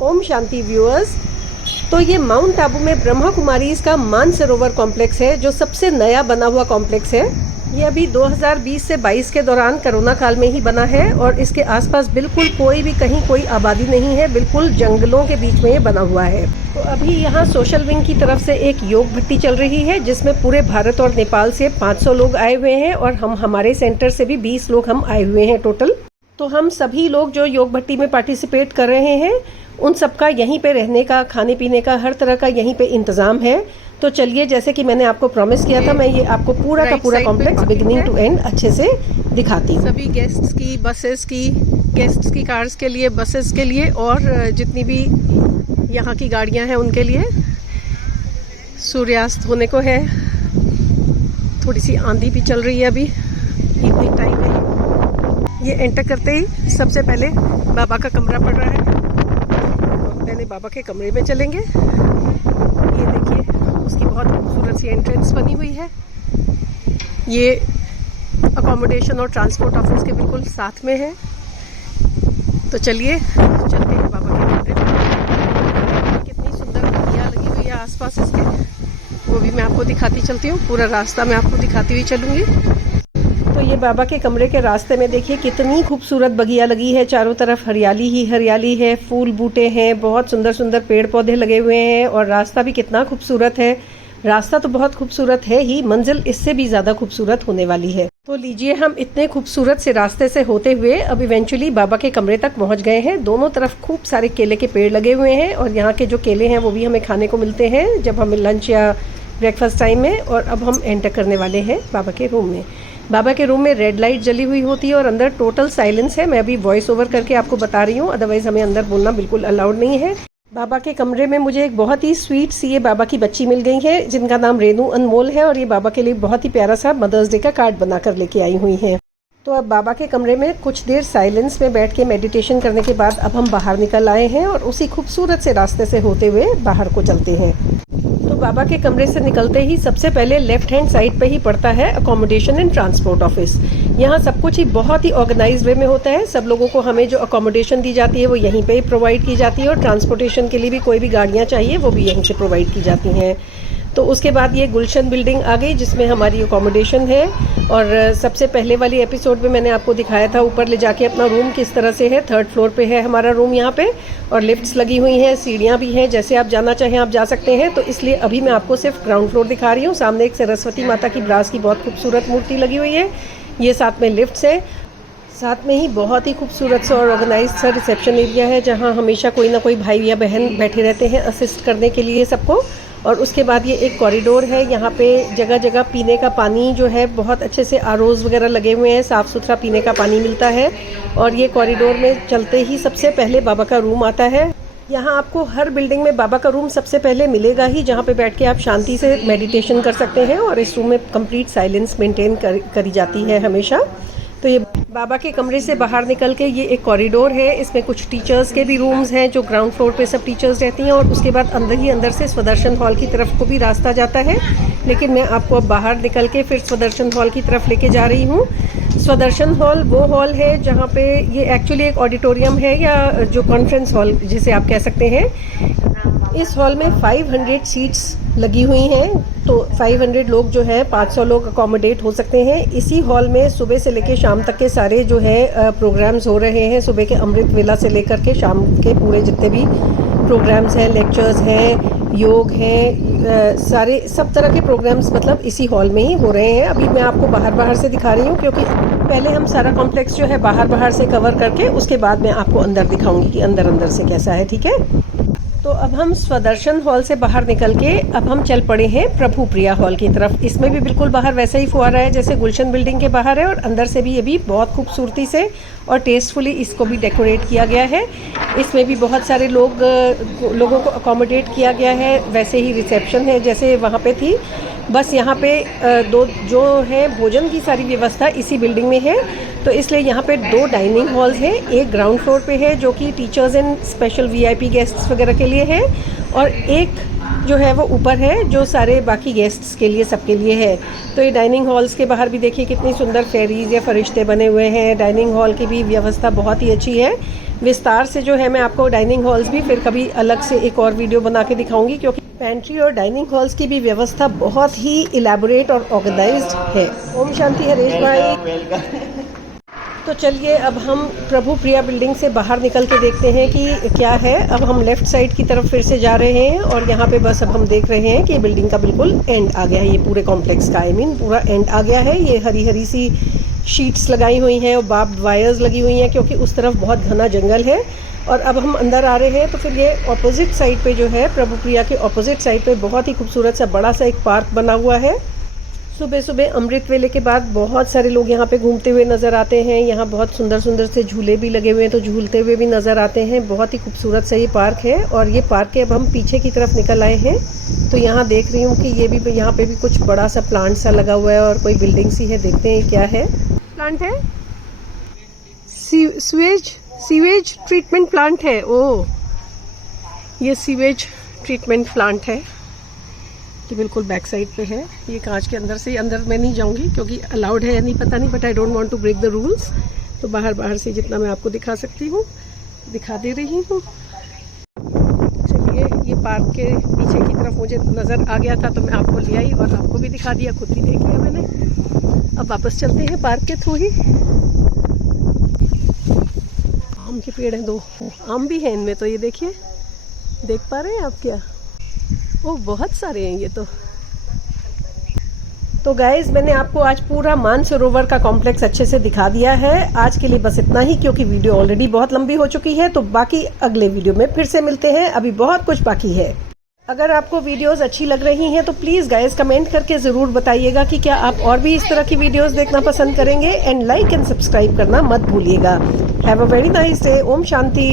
Om Shanti viewers. तो ये mount Abu में ब्रह्मा कुमारीज का मानसरोवर कॉम्प्लेक्स है, जो सबसे नया बना हुआ कॉम्प्लेक्स है। ये अभी 2020 से 22 के दौरान कोरोना काल में ही बना है और इसके आसपास बिल्कुल कोई भी कहीं कोई आबादी नहीं है, बिल्कुल जंगलों के बीच में ये बना हुआ है। तो अभी यहाँ सोशल विंग की तरफ से एक योग भट्टी चल रही है, जिसमें पूरे भारत और नेपाल से 500 लोग आए हुए हैं और हमारे सेंटर से भी 20 लोग हम आए हुए हैं टोटल। तो हम सभी लोग जो योग भट्टी में पार्टिसिपेट कर रहे हैं, उन सबका यहीं पे रहने का, खाने पीने का, हर तरह का यहीं पे इंतज़ाम है। तो चलिए, जैसे कि मैंने आपको प्रॉमिस किया था, मैं ये आपको पूरा का पूरा कॉम्प्लेक्स बिगिनिंग टू एंड अच्छे से दिखाती हूँ। सभी गेस्ट्स की, बसेस की, गेस्ट्स की कार्स के लिए, बसेस के लिए और जितनी भी यहाँ की गाड़ियाँ हैं उनके लिए। सूर्यास्त होने को है, थोड़ी सी आंधी भी चल रही है, अभी इवनिंग टाइम है। ये एंटर करते ही सबसे पहले बाबा का कमरा पड़ रहा है। पहले बाबा के कमरे में चलेंगे। ये देखिए, उसकी बहुत खूबसूरत सी एंट्रेंस बनी हुई है। ये अकोमोडेशन और ट्रांसपोर्ट ऑफिस के बिल्कुल साथ में है। तो चलिए चलते हैं बाबा के कमरे में। कितनी सुंदर बगिया लगी हुई है आसपास इसके, वो भी मैं आपको दिखाती चलती हूँ। पूरा रास्ता मैं आपको दिखाती हुई चलूँगी। तो ये बाबा के कमरे के रास्ते में देखिए कितनी खूबसूरत बगिया लगी है। चारों तरफ हरियाली ही हरियाली है, फूल बूटे हैं, बहुत सुंदर सुंदर पेड़ पौधे लगे हुए हैं और रास्ता भी कितना खूबसूरत है। रास्ता तो बहुत खूबसूरत है ही, मंजिल इससे भी ज़्यादा खूबसूरत होने वाली है। तो लीजिए, हम इतने खूबसूरत से रास्ते से होते हुए अब इवेंचुअली बाबा के कमरे तक पहुंच गए हैं। दोनों तरफ खूब सारे केले के पेड़ लगे हुए हैं और यहाँ के जो केले हैं वो भी हमें खाने को मिलते हैं जब हमें लंच या ब्रेकफास्ट टाइम में। और अब हम एंटर करने वाले हैं बाबा के रूम में। बाबा के रूम में रेड लाइट जली हुई होती है और अंदर टोटल साइलेंस है। मैं अभी वॉइस ओवर करके आपको बता रही हूँ, अदरवाइज हमें अंदर बोलना बिल्कुल अलाउड नहीं है। बाबा के कमरे में मुझे एक बहुत ही स्वीट सी ये बाबा की बच्ची मिल गई है, जिनका नाम रेनू अनमोल है और ये बाबा के लिए बहुत ही प्यारा सा मदर्स डे का कार्ड बनाकर लेके आई हुई हैं। तो अब बाबा के कमरे में कुछ देर साइलेंस में बैठ के मेडिटेशन करने के बाद अब हम बाहर निकल आए हैं और उसी खूबसूरत से रास्ते से होते हुए बाहर को चलते हैं। तो बाबा के कमरे से निकलते ही सबसे पहले लेफ्ट हैंड साइड पे ही पड़ता है अकोमोडेशन एंड ट्रांसपोर्ट ऑफिस। यहाँ सब कुछ ही बहुत ही ऑर्गेनाइज्ड वे में होता है। सब लोगों को हमें जो अकोमोडेशन दी जाती है वो यहीं पे ही प्रोवाइड की जाती है और ट्रांसपोर्टेशन के लिए भी कोई भी गाड़ियाँ चाहिए वो भी यहीं से प्रोवाइड की जाती हैं। तो उसके बाद ये गुलशन बिल्डिंग आ गई, जिसमें हमारी अकोमोडेशन है। और सबसे पहले वाली एपिसोड में मैंने आपको दिखाया था ऊपर ले जाके अपना रूम किस तरह से है। 3rd फ्लोर पे है हमारा रूम यहाँ पे और लिफ्ट्स लगी हुई हैं, सीढ़ियाँ भी हैं, जैसे आप जाना चाहें आप जा सकते हैं। तो इसलिए अभी मैं आपको सिर्फ ग्राउंड फ्लोर दिखा रही हूँ। सामने एक सरस्वती माता की ब्रास की बहुत खूबसूरत मूर्ति लगी हुई है। ये साथ में लिफ्ट्स है, साथ में ही बहुत ही खूबसूरत सा और ऑर्गेनाइज सा रिसेप्शन एरिया है, जहाँ हमेशा कोई ना कोई भाई या बहन बैठे रहते हैं असिस्ट करने के लिए सबको। और उसके बाद ये एक कॉरिडोर है, यहाँ पे जगह जगह पीने का पानी जो है बहुत अच्छे से आरओज़ वगैरह लगे हुए हैं, साफ़ सुथरा पीने का पानी मिलता है। और ये कॉरिडोर में चलते ही सबसे पहले बाबा का रूम आता है। यहाँ आपको हर बिल्डिंग में बाबा का रूम सबसे पहले मिलेगा ही, जहाँ पे बैठ के आप शांति से मेडिटेशन कर सकते हैं और इस रूम में कंप्लीट साइलेंस मेंटेन करी जाती है हमेशा। तो ये बाबा के कमरे से बाहर निकल के ये एक कॉरिडोर है, इसमें कुछ टीचर्स के भी रूम्स हैं, जो ग्राउंड फ्लोर पे सब टीचर्स रहती हैं। और उसके बाद अंदर ही अंदर से स्वदर्शन हॉल की तरफ को भी रास्ता जाता है, लेकिन मैं आपको अब बाहर निकल के फिर स्वदर्शन हॉल की तरफ लेके जा रही हूँ। स्वदर्शन हॉल वो हॉल है जहाँ पे ये एक्चुअली एक ऑडिटोरियम है, या जो कॉन्फ्रेंस हॉल जिसे आप कह सकते हैं। इस हॉल में 500 सीट्स लगी हुई हैं, तो 500 लोग जो है 500 लोग अकोमोडेट हो सकते हैं। इसी हॉल में सुबह से लेकर शाम तक के सारे जो है प्रोग्राम्स हो रहे हैं। सुबह के अमृत वेला से लेकर के शाम के पूरे जितने भी प्रोग्राम्स हैं, लेक्चर्स हैं, योग हैं, सारे सब तरह के प्रोग्राम्स मतलब इसी हॉल में ही हो रहे हैं। अभी मैं आपको बाहर से दिखा रही हूँ, क्योंकि पहले हम सारा कॉम्प्लेक्स जो है बाहर से कवर करके उसके बाद मैं आपको अंदर दिखाऊंगी कि अंदर से कैसा है। ठीक है, तो अब हम स्वदर्शन हॉल से बाहर निकल के अब हम चल पड़े हैं प्रभु प्रिया हॉल की तरफ। इसमें भी बिल्कुल बाहर वैसा ही फुहारा है जैसे गुलशन बिल्डिंग के बाहर है, और अंदर से भी ये भी बहुत खूबसूरती से और टेस्टफुली इसको भी डेकोरेट किया गया है। इसमें भी बहुत सारे लोगों को अकोमोडेट किया गया है। वैसे ही रिसेप्शन है जैसे वहाँ पे थी, बस यहाँ पे दो जो है भोजन की सारी व्यवस्था इसी बिल्डिंग में है। तो इसलिए यहाँ पे 2 डाइनिंग हॉल्स हैं, एक ग्राउंड फ्लोर पे है जो कि teachers and special VIP guests वगैरह के लिए है, और एक जो है वो ऊपर है जो सारे बाकी गेस्ट्स के लिए, सबके लिए है। तो ये डाइनिंग हॉल्स के बाहर भी देखिए कितनी सुंदर फेरीज या फरिश्ते बने हुए हैं। डाइनिंग हॉल की भी व्यवस्था बहुत ही अच्छी है। विस्तार से जो है मैं आपको डाइनिंग हॉल्स भी फिर कभी अलग से एक और वीडियो बना के दिखाऊंगी, क्योंकि पेंट्री और डाइनिंग हॉल्स की भी व्यवस्था बहुत ही इलेबोरेट और ऑर्गेनाइज्ड है। ओम शांति हरेश भाई। तो चलिए अब हम प्रभु प्रिया बिल्डिंग से बाहर निकल के देखते हैं कि क्या है। अब हम लेफ़्ट साइड की तरफ फिर से जा रहे हैं और यहाँ पे बस अब हम देख रहे हैं कि बिल्डिंग का बिल्कुल एंड आ गया है, ये पूरे कॉम्प्लेक्स का पूरा एंड आ गया है। ये हरी हरी सी शीट्स लगाई हुई हैं और बार्ब्ड वायर्स लगी हुई हैं, क्योंकि उस तरफ बहुत घना जंगल है। और अब हम अंदर आ रहे हैं तो फिर ये ऑपोजिट साइड पे जो है, प्रभु प्रिया के ऑपोजिट साइड पे बहुत ही खूबसूरत सा बड़ा सा एक पार्क बना हुआ है। सुबह सुबह अमृत वेले के बाद बहुत सारे लोग यहाँ पे घूमते हुए नज़र आते हैं। यहाँ बहुत सुंदर सुंदर से झूले भी लगे हुए हैं, तो झूलते हुए भी नज़र आते हैं। बहुत ही खूबसूरत सा ये पार्क है। और ये पार्क के अब हम पीछे की तरफ निकल आए हैं, तो यहाँ देख रही हूँ कि ये भी यहाँ पे भी कुछ बड़ा सा प्लांट सा लगा हुआ है और कोई बिल्डिंग सी है। देखते हैं क्या है। प्लांट है, सीवेज ट्रीटमेंट प्लांट है। ओ, ये सीवेज ट्रीटमेंट प्लांट है, कि बिल्कुल बैक साइड पे है। ये कांच के अंदर से, अंदर मैं नहीं जाऊंगी क्योंकि अलाउड है या नहीं पता नहीं, but I don't want to break the rules. तो बाहर से जितना मैं आपको दिखा सकती हूँ दिखा दे रही हूँ। चलिए, ये पार्क के पीछे की तरफ मुझे नज़र आ गया था तो मैं आपको ले आई और आपको भी दिखा दिया, खुद भी देख लिया मैंने। अब वापस चलते हैं पार्क के थ्रू ही। आम के पेड़ हैं, 2 आम भी हैं इनमें, तो ये देखिए, देख पा रहे हैं आप क्या? ओ, बहुत सारे हैं ये तो गाइज मैंने आपको आज पूरा मानसरोवर का कॉम्प्लेक्स अच्छे से दिखा दिया है। आज के लिए बस इतना ही, क्योंकि वीडियो ऑलरेडी बहुत लंबी हो चुकी है। तो बाकी अगले वीडियो में फिर से मिलते हैं, अभी बहुत कुछ बाकी है। अगर आपको वीडियोस अच्छी लग रही हैं तो प्लीज़ गाइज कमेंट करके ज़रूर बताइएगा कि क्या आप और भी इस तरह की वीडियोस देखना पसंद करेंगे। एंड लाइक एंड सब्सक्राइब करना मत भूलिएगा। Have a very nice day. ओम शांति।